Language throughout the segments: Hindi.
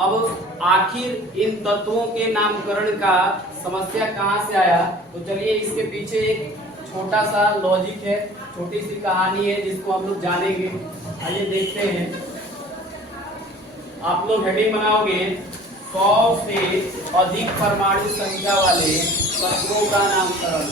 अब आखिर इन तत्वों के नामकरण का समस्या कहाँ से आया, तो चलिए इसके पीछे एक छोटा सा लॉजिक है, छोटी सी कहानी है जिसको हम लोग जानेंगे। आइए देखते हैं। आप लोग हेडिंग बनाओगे 100 से अधिक परमाणु संख्या वाले तत्वों का नामकरण।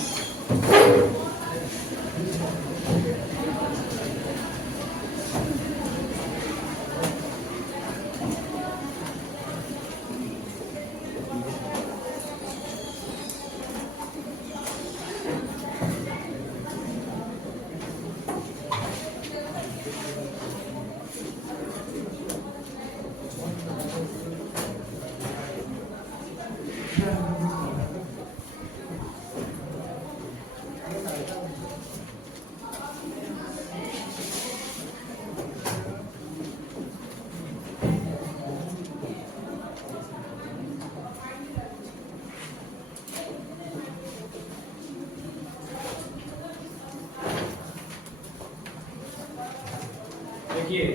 देखिए,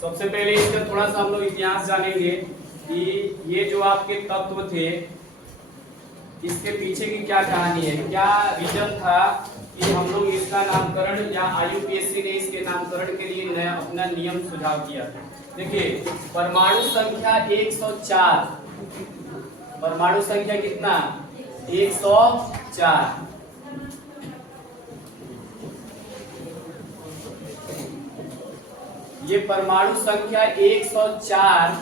सबसे पहले इसका थोड़ा सा हम लोग इतिहास जानेंगे कि ये जो आपके तत्व थे इसके पीछे की क्या कहानी है, क्या रीजन था कि हम लोग इसका नामकरण या आईयूपीएससी ने इसके नामकरण के लिए नया अपना नियम सुझाव किया। देखिए, परमाणु संख्या 104, परमाणु संख्या कितना 104। ये परमाणु संख्या 104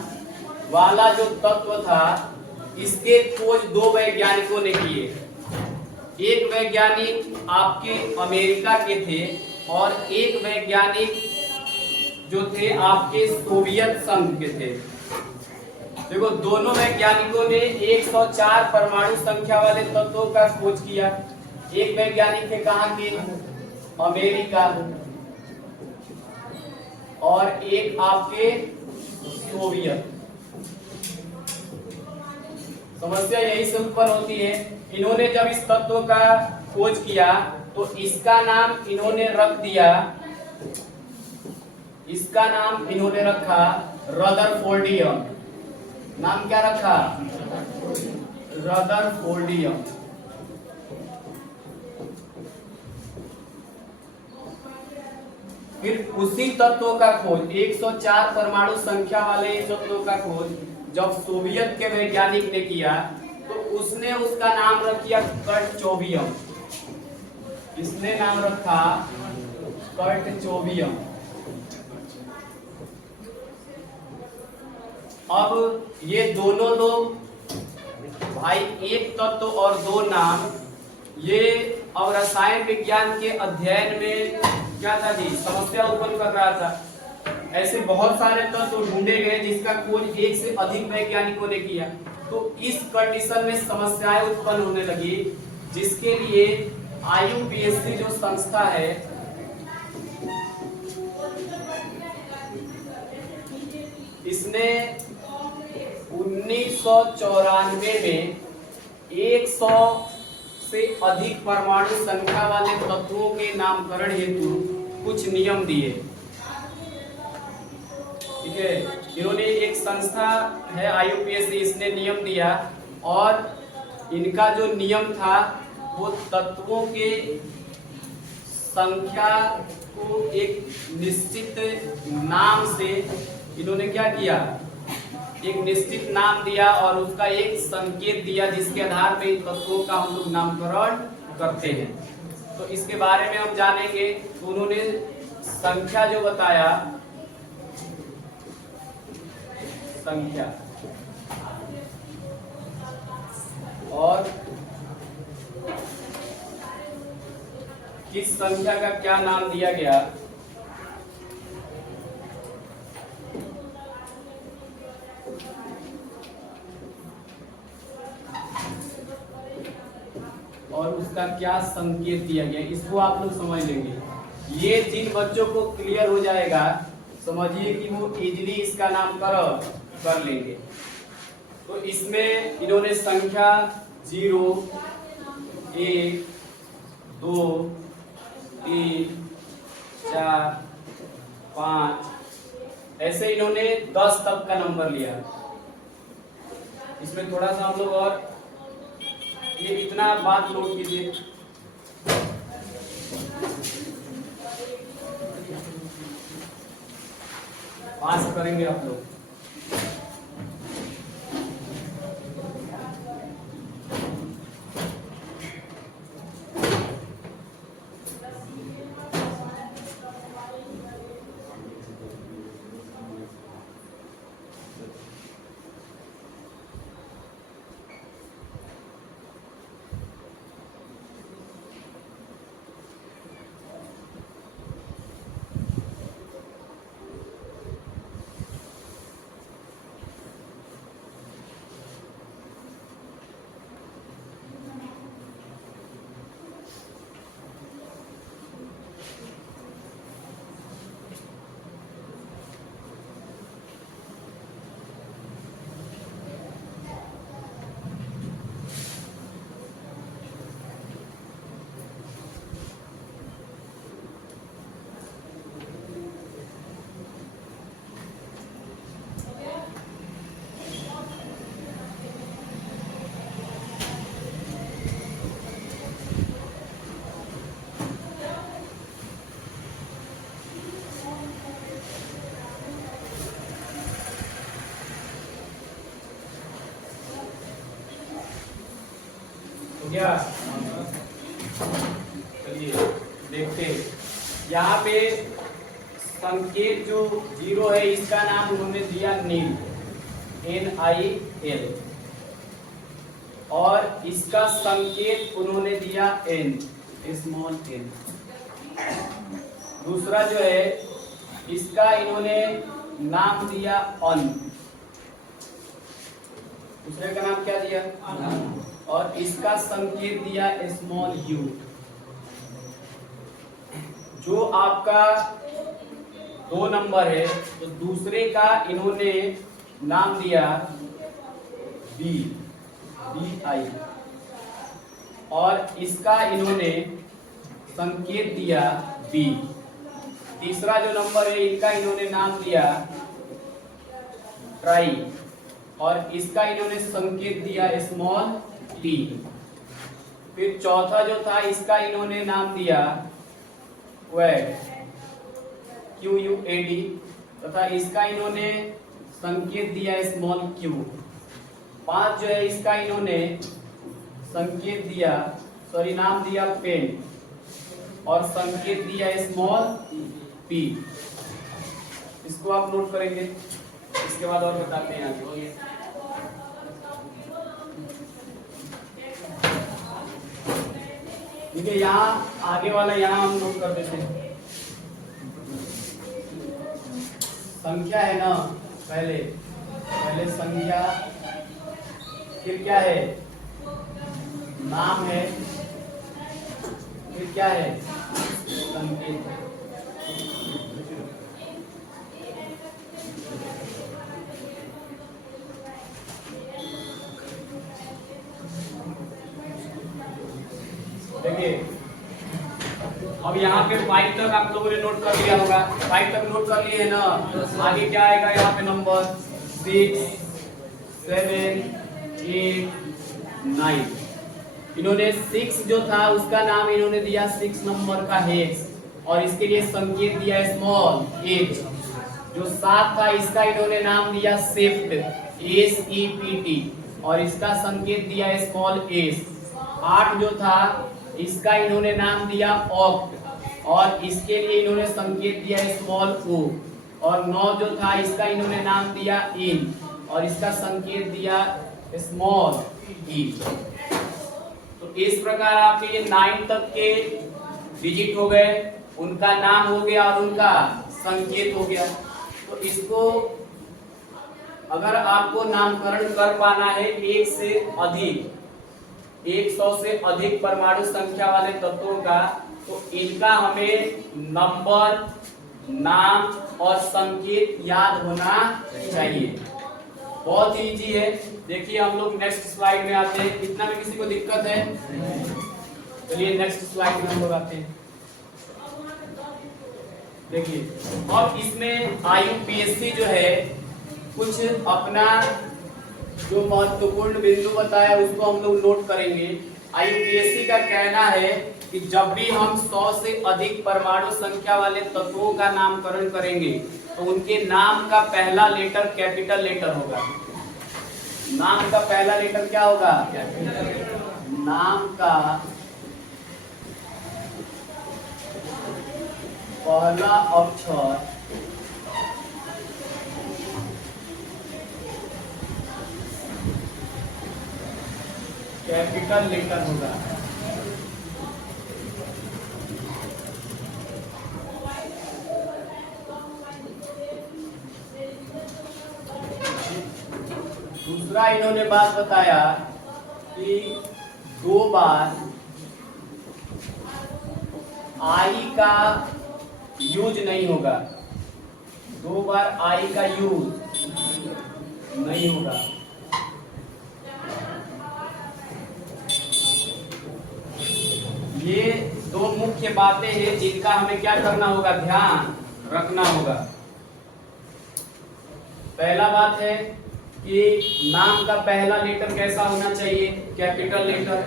वाला जो तत्व था इसके खोज दो वैज्ञानिकों ने किए। एक वैज्ञानिक आपके अमेरिका के थे और एक वैज्ञानिक जो थे आपके सोवियत संघ के थे। देखो, दोनों वैज्ञानिकों ने 104 परमाणु संख्या वाले तत्वों का खोज किया। एक वैज्ञानिक थे कहाँ के, अमेरिका, और एक आपके सोवियत। समस्या यही से उत्पन्न होती है। इन्होंने जब इस तत्व का खोज किया तो इसका नाम इन्होंने रख दिया, इसका नाम इन्होंने रखा रदरफोर्डियम। नाम क्या रखा, रदरफोर्डियम। फिर उसी तत्वों का खोज 104 परमाणु संख्या वाले तत्वों का खोज जब सोवियत के वैज्ञानिक ने किया तो उसने उसका नाम रख दिया कर्टचोवियम। इसने नाम रखा कर्टचोवियम। अब ये दोनों लोग भाई, एक तत्व और दो नाम, ये अब रसायन विज्ञान के अध्ययन में क्या था जी, समस्या उत्पन्न कर रहा था। ऐसे बहुत सारे तत्व ढूंढे गए जिसका खोज एक से अधिक वैज्ञानिकों ने किया। तो इस कंडीशन में समस्याएं उत्पन्न होने लगी, जिसके लिए आईयूपीएससी जो संस्था है इसने 1994 में 100 से अधिक परमाणु संख्या वाले तत्वों के नामकरण हेतु कुछ नियम दिए। ठीक है, इन्होंने एक संस्था है आईयूपीएससी, इसने नियम दिया और इनका जो नियम था वो तत्वों के संख्या को एक निश्चित नाम से इन्होंने क्या किया, एक निश्चित नाम दिया और उसका एक संकेत दिया जिसके आधार पर इन तत्वों का हम लोग नामकरण करते हैं। तो इसके बारे में हम जानेंगे। तो उन्होंने संख्या जो बताया, संख्या और किस संख्या का क्या नाम दिया गया, और उसका क्या संकेत दिया गया, इसको आप लोग समझ लेंगे। ये जिन बच्चों को क्लियर हो जाएगा, समझिए कि वो इजीली इसका नामकरण कर लेंगे। तो इसमें इन्होंने संख्या 0, 1, 2, 3, 4, 5, ऐसे इन्होंने 10 तक का नंबर लिया। इसमें थोड़ा सा हम लोग और ये इतना बात नोट कीजिए, पास करेंगे आप लोग। क्या चलिए देखते हैं। यहाँ पे संकेत जो 0 है इसका नाम उन्होंने दिया नील, NIL, और इसका संकेत उन्होंने दिया N, स्मॉल n। दूसरा जो है इसका इन्होंने नाम दिया अन, दूसरे का नाम क्या दिया, और इसका संकेत दिया स्मॉल u। जो आपका 2 नंबर है तो दूसरे का इन्होंने नाम दिया B, BI, और इसका इन्होंने संकेत दिया B। तीसरा जो नंबर है इनका इन्होंने नाम दिया ट्राई, और इसका इन्होंने संकेत दिया स्मॉल t। फिर चौथा जो था इसका इन्होंने नाम दिया क्वैड, QUAD, तथा इसका इन्होंने संकेत दिया स्मॉल q। 5 जो है इसका इन्होंने संकेत दिया, नाम दिया पेन, और संकेत दिया स्मॉल p। इसको आप नोट करेंगे, इसके बाद और बताते हैं आगे। ठीक है, यहाँ आगे वाला यहाँ हम नोट कर देते हैं। संख्या है ना, पहले संख्या, फिर क्या है, नाम है, फिर क्या है, संकेत। देखिए अब यहाँ पे 5 तक आप लोगों ने नोट कर लिया होगा, 5 तक नोट कर लिए है ना। आगे क्या आएगा यहाँ पे, नंबर 6, 7, 8, 9। इन्होंने 6 जो था उसका नाम इन्होंने दिया 6 नंबर का हेक्स, और इसके लिए संकेत दिया स्मॉल h। जो 7 था इसका इन्होंने नाम दिया शिफ्ट, SEPT, और इसका संकेत दिया स्मॉल s। 8 जो था इसका इन्होंने नाम दिया ऑक्ट, और इसके लिए इन्होंने संकेत दिया स्मॉल o। और 9 जो था इसका इन्होंने नाम दिया इन, और इसका संकेत दिया स्मॉल e। तो इस प्रकार आपके ये 9 तक के डिजिट हो गए, उनका नाम हो गया और उनका संकेत हो गया। तो इसको अगर आपको नामकरण कर पाना है 1 से अधिक, 100 से अधिक परमाणु संख्या वाले तत्वों का, तो इनका हमें नंबर, नाम और संकेत याद होना चाहिए। बहुत ही इजी है। देखिए हम लोग नेक्स्ट स्लाइड में आते हैं। इतना में किसी को दिक्कत है? चलिए नेक्स्ट स्लाइड में हम लोग आते हैं। देखिए अब इसमें आईयूपीएससी जो है कुछ अपना जो महत्वपूर्ण बिंदु बताया उसको हम लोग नोट करेंगे। आईयूपीएससी का कहना है कि जब भी हम 100 से अधिक परमाणु संख्या वाले तत्वों का नामकरण करेंगे तो उनके नाम का पहला लेटर कैपिटल लेटर होगा। नाम का पहला लेटर क्या होगा? नाम का पहला अक्षर कैपिटल लेटर होगा। दूसरा इन्होंने बात बताया कि 2 बार आई का यूज नहीं होगा। 2 बार आई का यूज नहीं होगा। ये 2 मुख्य बातें हैं जिनका हमें क्या करना होगा, ध्यान रखना होगा। पहला बात है कि नाम का पहला लेटर कैसा होना चाहिए, कैपिटल लेटर।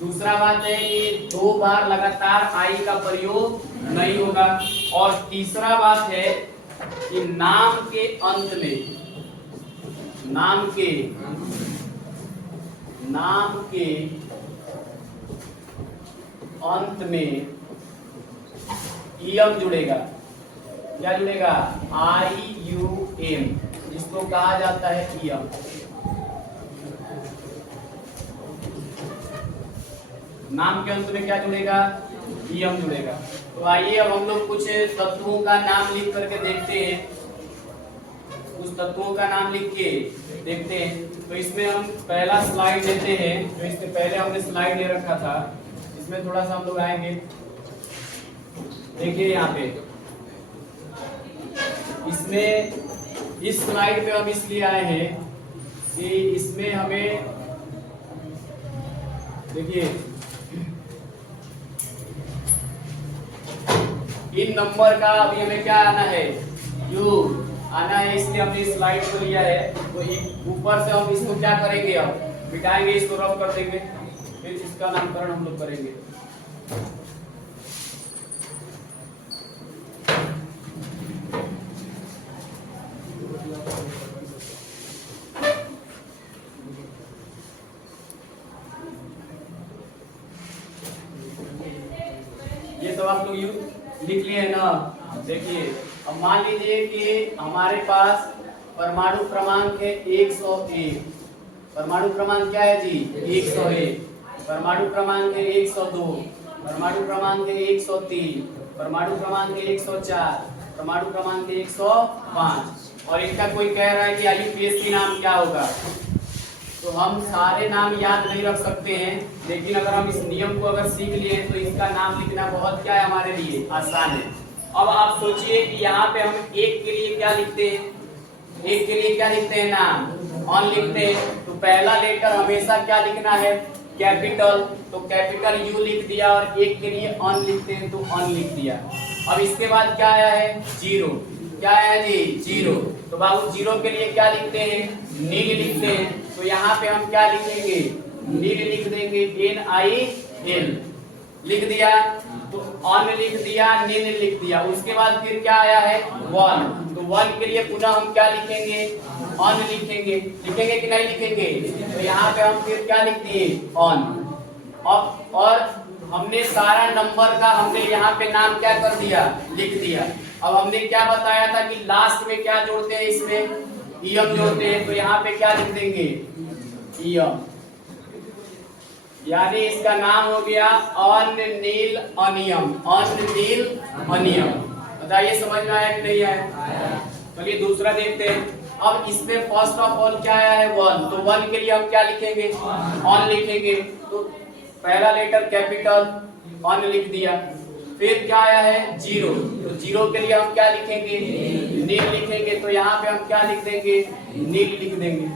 दूसरा बात है कि 2 बार लगातार आई का प्रयोग नहीं होगा। और तीसरा बात है कि नाम के अंत में नाम के अंत में इयम जुड़ेगा। क्या जुड़ेगा? IUM, जिसको कहा जाता है इयम। नाम के अंत में क्या जुड़ेगा? इयम जुड़ेगा। तो आइए अब हम लोग कुछ तत्वों का नाम लिख करके देखते हैं। कुछ तत्वों का नाम लिख के देखते हैं। तो इसमें हम पहला स्लाइड लेते हैं, जो इससे पहले हमने स्लाइड ले रखा था। इसमें थोड़ा सा हम लोग आएंगे। देखिए यहाँ पे इसमें इस स्लाइड पे हम इसलिए आए हैं कि इसमें हमें देखिए इन नंबर का अभी हमें क्या आना है, योग आना है। इसलिए हमने इस स्लाइड को लिया है। तो ऊपर से हम इसको क्या करेंगे, अब मिटाएंगे, इसको रब कर देंगे, फिर इसका नामकरण हम लोग करेंगे। ये तो आप लोग लिख लिए है ना। देखिए अब मान लीजिए कि हमारे पास परमाणु क्रमांक है 101। परमाणु क्रमांक क्या है जी? 101। परमाणु क्रमांक है 102। परमाणु क्रमांक है 103। परमाणु क्रमांक है 104। परमाणु क्रमांक है 105। और इनका कोई कह रहा है कि आईयूपीएससी नाम क्या होगा। तो हम सारे नाम याद नहीं रख सकते हैं, लेकिन अगर हम इस नियम को अगर सीख लिए तो इसका नाम लिखना बहुत क्या है, हमारे लिए आसान है। अब आप सोचिए कि यहाँ पे हम एक के लिए क्या लिखते हैं, एक के लिए क्या लिखते हैं, नाम ऑन लिखते हैं। तो पहला लेटर हमेशा क्या लिखना है, कैपिटल। तो कैपिटल यू लिख दिया। और एक के लिए ऑन लिखते हैं तो ऑन लिख दिया। अब इसके बाद क्या आया है, जीरो। क्या आया जी, जीरो। तो बाबू जीरो के लिए क्या लिखते हैं, नील लिखते हैं। तो यहाँ पे हम क्या लिखेंगे, नील लिख देंगे, NIL लिख दिया। तो ऑन लिख दिया, नील लिख दिया। उसके बाद फिर क्या आया है, वन। तो वन के लिए पुनः हम क्या लिखेंगे, ऑन लिखेंगे। लिखेंगे कि नहीं लिखेंगे? तो यहाँ पे हम फिर क्या लिख दिए, ऑन। और हमने सारा नंबर का हमने यहाँ पे नाम क्या कर दिया, लिख दिया। अब हमने क्या बताया था कि लास्ट में क्या जोड़ते हैं, इसमें इयम जोड़ते हैं। तो यहाँ पे क्या लिख देंगे, इयम। यानी इसका नाम हो गया अनिल अनियम। अनिल अनियम। बताइए समझ में आया कि नहीं आया? चलिए दूसरा देखते हैं। अब इसमें फर्स्ट ऑफ ऑल क्या आया है, वन। तो वन के लिए हम क्या लिखेंगे, ऑन लिखेंगे। तो पहला लेटर कैपिटल, ऑन लिख दिया। फिर क्या आया है, जीरो। तो जीरो के लिए हम क्या लिखेंगे, नील लिखेंगे। तो यहाँ पे हम क्या लिख देंगे, नील लिख देंगे।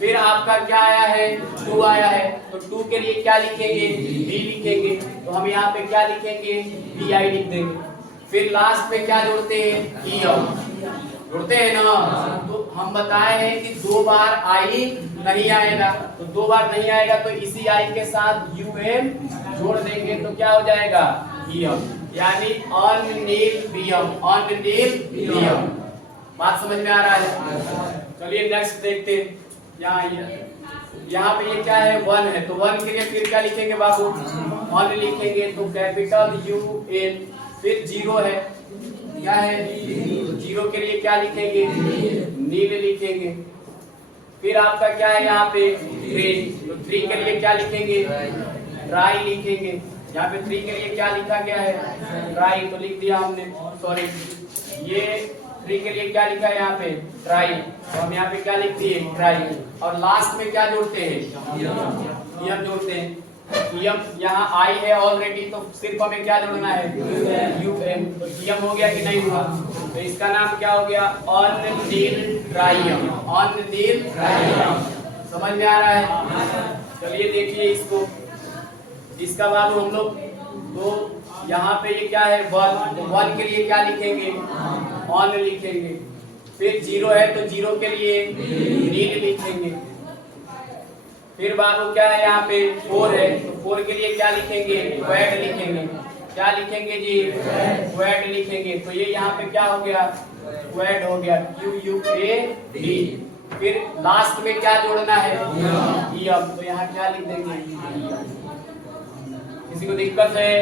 फिर आपका क्या आया है, टू आया है। तो टू के लिए क्या लिखेंगे, बी लिखेंगे। तो हम यहाँ पे क्या लिखेंगे, BI लिख देंगे। फिर लास्ट में क्या जोड़ते हैं, ईएम जोड़ते हैं ना। तो हम बताए हैं कि 2 बार आई नहीं आएगा, तो 2 बार नहीं आएगा तो इसी आई के साथ यूएम जोड़ देंगे तो क्या हो जाएगा, ईएम, यानी अनिल वियम, अनिल वियम। बात समझ में आ रहा है। चलिए नेक्स्ट देखते हैं। यहाँ पे ये क्या है, 1 है, तो 1 के लिए फिर क्या लिखेंगे बाबू, 1 लिखेंगे तो कैपिटल यू एन। फिर 0 है, क्या है, 0 के लिए क्या लिखेंगे, नील लिखेंगे। फिर आपका क्या है यहाँ पे 3, तो 3 के लिए क्या लिखेंगे, ट्राई लिखेंगे। यहाँ पे 3 के लिए क्या लिखा गया है, ट्राई, तो लिख दिया हमने, सॉरी। ये 3 के लिए क्या लिखा है यहाँ पे, ट्राई, तो हम यहाँ पे क्या लिखते हैं, ट्राई। और लास्ट में क्या जोड़ते हैं, यम जोड़ते हैं। यम यहाँ आई है ऑलरेडी, तो सिर्फ हमें क्या जोड़ना है, यूएम। तो यम हो गया कि नहीं हुआ, तो इसका नाम क्या हो गया, अनिल ट्राइयम, अनिल ट्राइयम। समझ में आ रहा है। चलिए देखिए इसको, इसका बाबू हम लोग तो यहाँ पे ये क्या है, 1 के लिए क्या लिखेंगे, ऑन लिखेंगे। फिर 0 है तो 0 के लिए नील लिखेंगे। फिर बाबू क्या है यहाँ पे 4 है, तो 4 के लिए क्या लिखेंगे, क्वेड लिखेंगे। क्या लिखेंगे जी, क्वेड लिखेंगे। तो ये यहाँ पे क्या हो गया, क्वेड हो गया, QUAD। फिर लास्ट में क्या जोड़ना है, ईएम, तो यहाँ क्या लिख देंगे, किसी को दिक्कत है,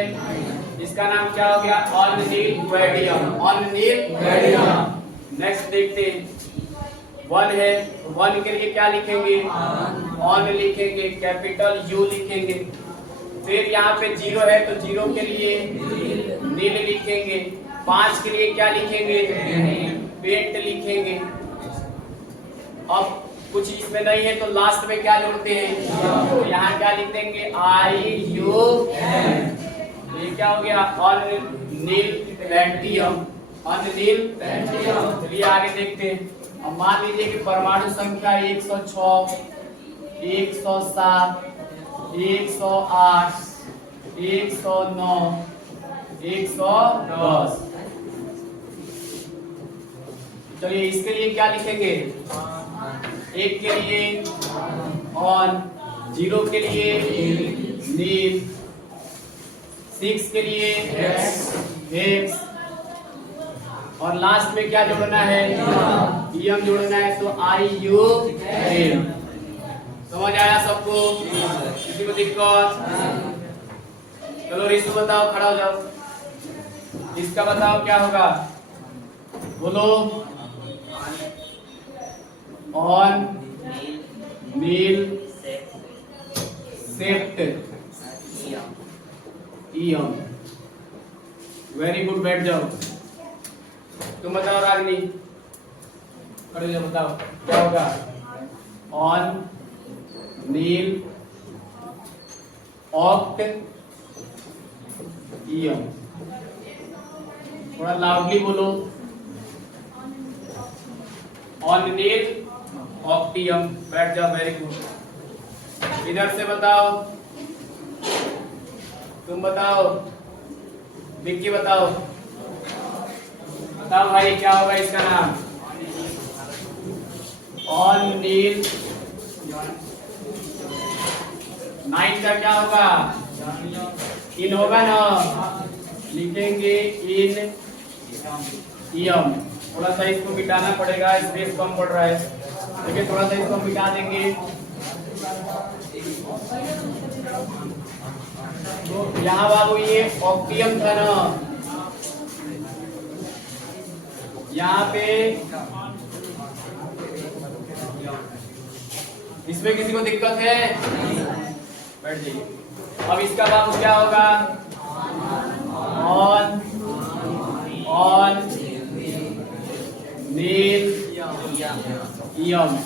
इसका नाम क्या हो गया, अनिल क्वेडियम, अनिल क्वेडियम। नेक्स्ट देखते हैं, 1 है, 1 के लिए क्या लिखेंगे, ऑन लिखेंगे, कैपिटल यू लिखेंगे। फिर यहाँ पे 0 है तो 0 के लिए नील लिखेंगे। 5 के लिए क्या लिखेंगे, पेंट लिखेंगे। अब कुछ इसमें नहीं है तो लास्ट में क्या जोड़ते हैं, तो यहाँ क्या लिख देंगे, IUM। ये क्या हो गया, अनिल पेंटियम, अनिल पेंटियम। चलिए आगे देखते हैं। अब मान लीजिए कि परमाणु संख्या 106, 107, 108, 109, 110। चलिए इसके लिए क्या लिखेंगे, 1 के लिए ऑन, 0 के लिए नील, 6 के लिए एक्स, और लास्ट में क्या जोड़ना है, ईएम जोड़ना है, तो IUM। समझ आया सबको, किसी को दिक्कत? चलो रिशु बताओ, खड़ा हो जाओ, इसका बताओ क्या होगा, बोलो। ऑन, नील, सेप्ट, ईएम। वेरी गुड, बैठ जाओ। तुम बताओ रागिनी, खड़े हो बताओ क्या होगा, ऑन, नील, ऑक्ट, ईएम। थोड़ा लाउडली बोलो, ऑन, नील, ऑक्टियम। बैठ जाओ, वेरी गुड। इधर से बताओ, तुम बताओ, विक्की बताओ, बताओ भाई क्या होगा इसका नाम, ऑन, नील। 9 का क्या होगा, इन होगा ना, लिखेंगे इन ईएम। थोड़ा सा इसको मिटाना पड़ेगा, स्पेस कम पड़ रहा है, देखिए थोड़ा सा इसको मिटा देंगे। तो यहाँ बाबू ये ऑक्टियम था ना, यहाँ पे इसमें किसी को दिक्कत है, बैठ जाइए। अब इसका बाबू क्या होगा, ऑन, ऑन, नील, ईएम।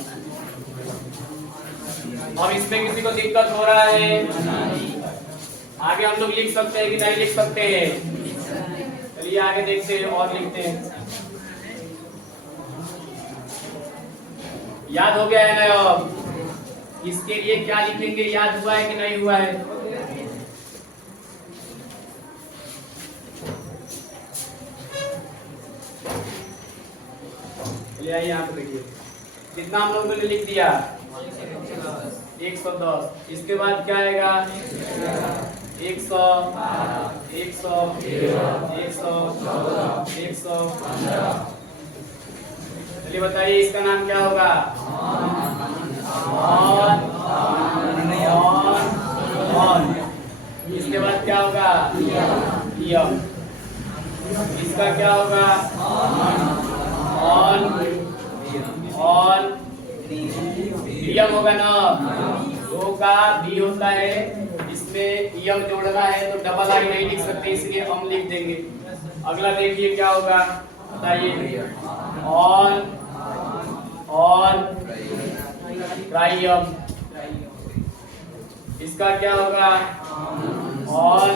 अब इसमें किसी को दिक्कत हो रहा है, आगे हम लोग लिख सकते हैं कि नहीं लिख सकते हैं, चलिए आगे देखते हैं और लिखते हैं। याद हो गया है ना, अब इसके लिए क्या लिखेंगे, याद हुआ है कि नहीं हुआ है? ले आइए यहाँ पे देखिए कितना हम लोगों ने लिख दिया 110। इसके बाद क्या आएगा 100 100 100 चलिए बताइए इसका नाम क्या होगा ऑन। इसके बाद क्या होगा यम। इसका क्या होगा ऑन यम होगा ना। दो का बी होता है इसमें यम जोड़ना है तो डबल आई नहीं लिख सकते इसलिए हम लिख देंगे। अगला देखिए क्या होगा बताइए ऑन ट्राइयम। इसका क्या होगा ऑन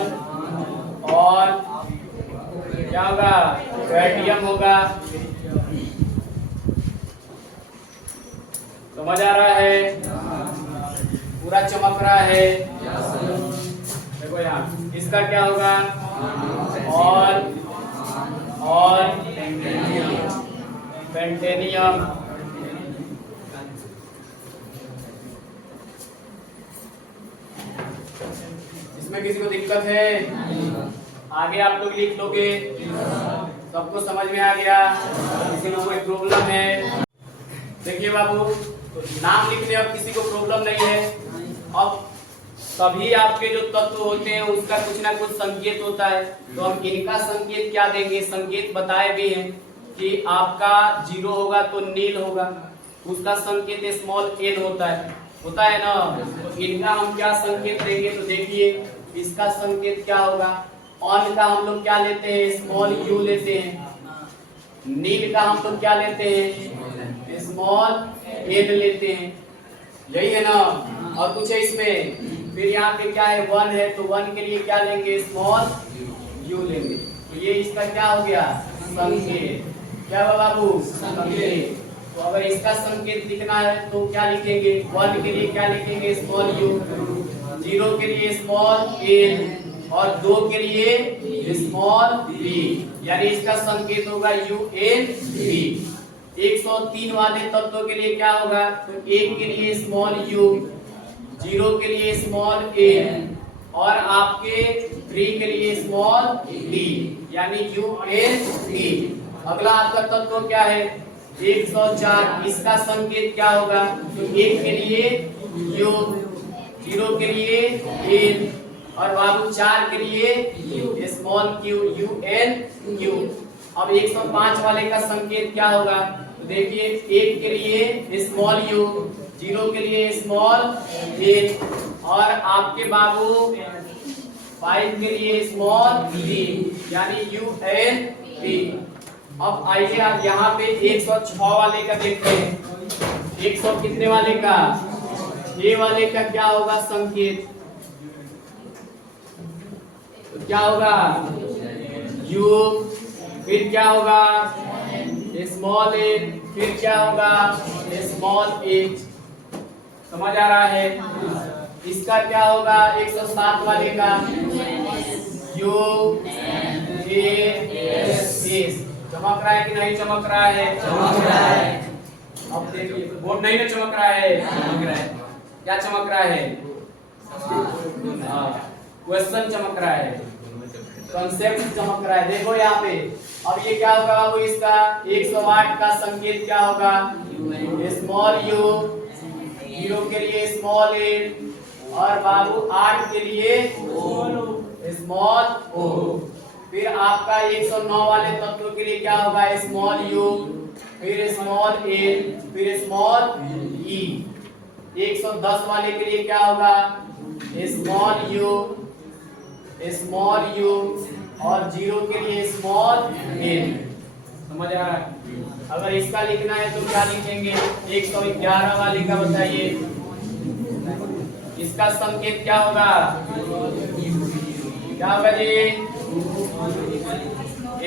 क्या होगा ट्राइयम होगा। समझ आ रहा है पूरा चमक रहा है देखो यहाँ। इसका क्या होगा ऑन पेंटेनियम। इसमें किसी को दिक्कत है आगे आप लोग लिख लोगे सबको समझ में आ गया किसी को कोई प्रॉब्लम है। देखिए बाबू नाम लिखने अब किसी को प्रॉब्लम नहीं है। अब सभी आपके जो तत्व होते हैं उसका कुछ ना कुछ संकेत होता है तो हम इनका संकेत क्या देंगे। संकेत बताए भी हैं कि आपका 0 होगा तो नील होगा उसका संकेत स्मॉल n होता है ना। तो इनका हम क्या संकेत देंगे तो देखिए इसका संकेत क्या होगा। ऑन का हम लोग क्या लेते हैं स्मॉल u लेते हैं। नील का हम लोग क्या लेते हैं स्मॉल n लेते हैं यही है ना। और कुछ है इसमें फिर यहाँ पे क्या है 1 है तो 1 के लिए क्या लेंगे स्मॉल u लेंगे। तो ये इसका क्या हो गया संकेत। क्या हुआ बाबू संकेत। तो अगर इसका संकेत लिखना है तो क्या लिखेंगे 1 के लिए क्या लिखेंगे स्मॉल u, 0 के लिए स्मॉल n और 2 के लिए स्मॉल b यानी इसका संकेत होगा UNB। 103 वाले तत्वों के लिए क्या होगा तो 1 के लिए स्मॉल u, 0 के लिए स्मॉल n और आपके 3 के लिए स्मॉल d यानी UND। अगला आपका तत्व क्या है 104। इसका संकेत क्या होगा तो 1 के लिए u, 0 के लिए n और बाबू 4 के लिए स्मॉल q UNQ। अब 105 वाले का संकेत क्या होगा तो देखिए 1 के लिए स्मॉल u, 0 के लिए स्मॉल n और आपके बाबू 5 के लिए स्मॉल d यानी UNP। अब आइए आप यहाँ पे 106 वाले का देखते हैं। 100 कितने वाले का 6 वाले का क्या होगा संकेत तो क्या होगा u फिर क्या होगा स्मॉल n फिर क्या होगा स्मॉल h। समझ आ रहा है। इसका क्या होगा 107 वाले का U A S। चमक रहा है कि नहीं चमक रहा है चमक रहा है। अब देखिए बोर्ड नहीं ना चमक रहा है क्या चमक रहा है क्वेश्चन चमक रहा है कंसेप्ट चमक रहा है। देखो यहाँ पे अब ये क्या होगा बाबू इसका 108 का संकेत क्या होगा स्मॉल u, 0 के लिए स्मॉल n और बाबू 8 के लिए स्मॉल o। फिर आपका 109 वाले तत्व के लिए क्या होगा स्मॉल u फिर स्मॉल n फिर स्मॉल e। 110 वाले के लिए क्या होगा स्मॉल u और 0 के लिए स्मॉल n। समझ आ रहा है। अगर इसका लिखना है तो क्या लिखेंगे 111 वाले का बताइए इसका संकेत क्या होगा क्या होगा जी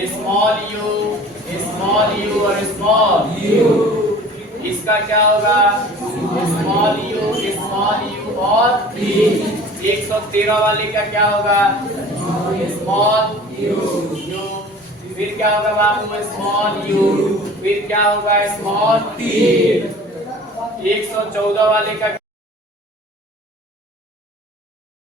स्मॉल u और स्मॉल इसका क्या होगा स्मॉल u और 113 वाले का क्या होगा स्मॉल u फिर क्या होगा बाबू स्मॉल यू, फिर क्या होगा स्मॉल टी। 114 वाले का